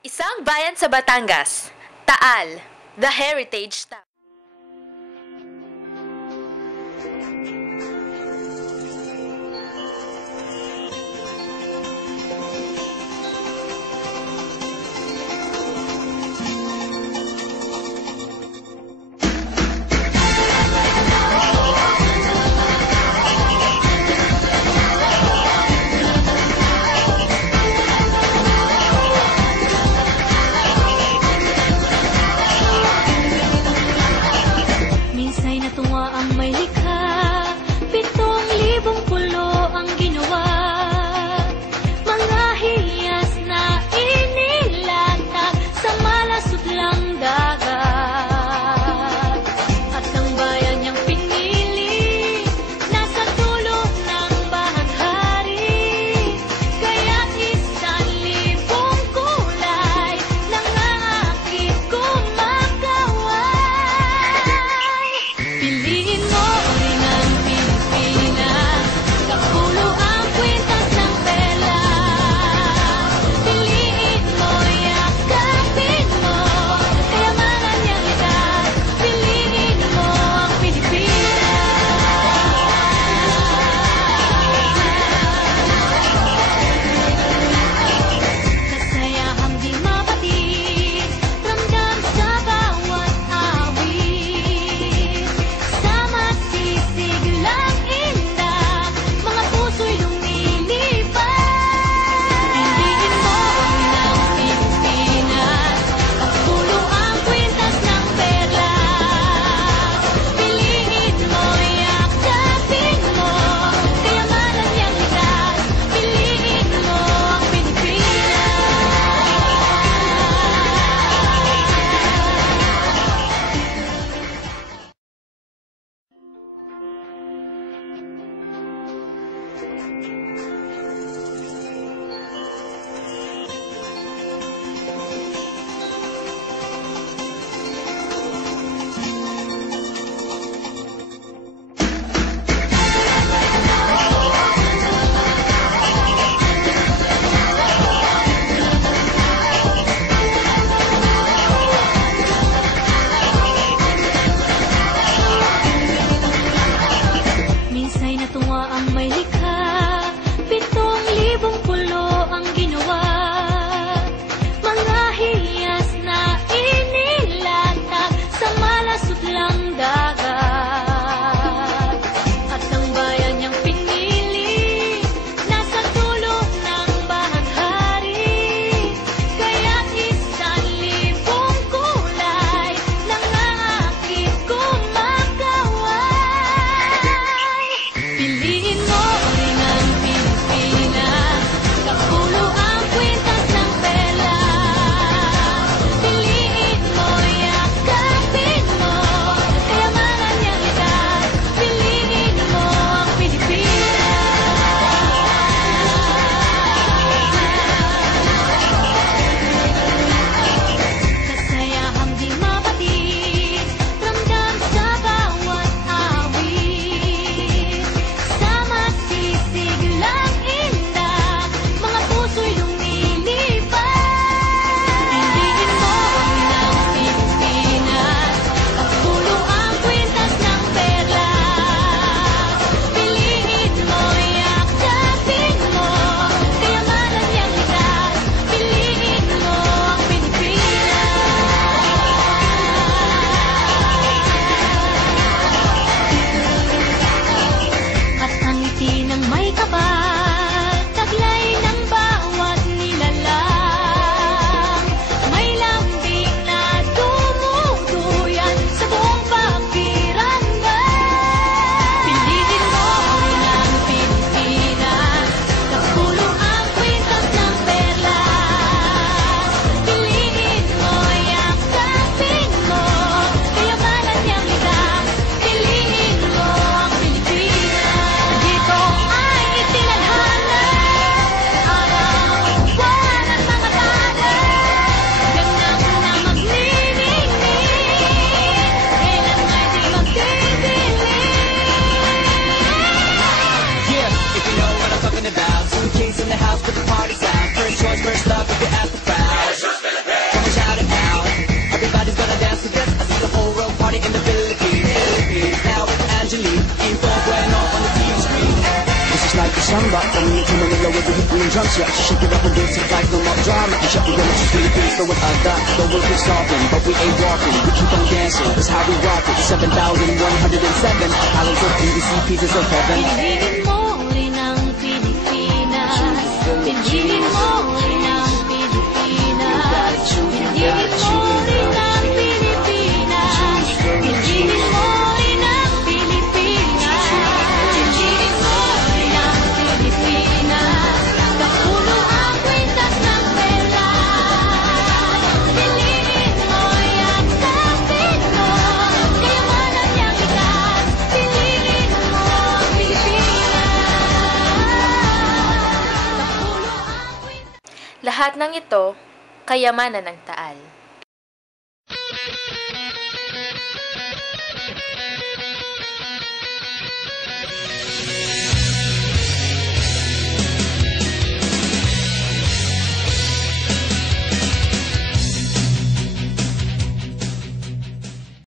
Isang bayan sa Batangas, Taal, The Heritage Town. Minsa'y natuwa ang may likha rock. Coming into Manila with the hit and drums, yeah. Shake it up and dance it like no more drama. Shut the limits, Philippines, throw what I got. The world keeps talking, but we ain't walking. We keep on dancing, that's how we rock it. 7,107 islands of PVC pieces of heaven. Piliin mo rin ang Pilipinas. Piliin mo rin ang Pilipinas. Piliin mo rin ang Pilipinas. Piliin mo rin ang Pilipinas. Piliin mo rin ang Pilipinas. Kapulo ang kwintas ng pera. Piliin mo yan kapit mo. Kayamanan niyang itas. Piliin mo ang Pilipinas. Kapulo ang kwintas. Lahat ng ito, kayamanan ng Taal.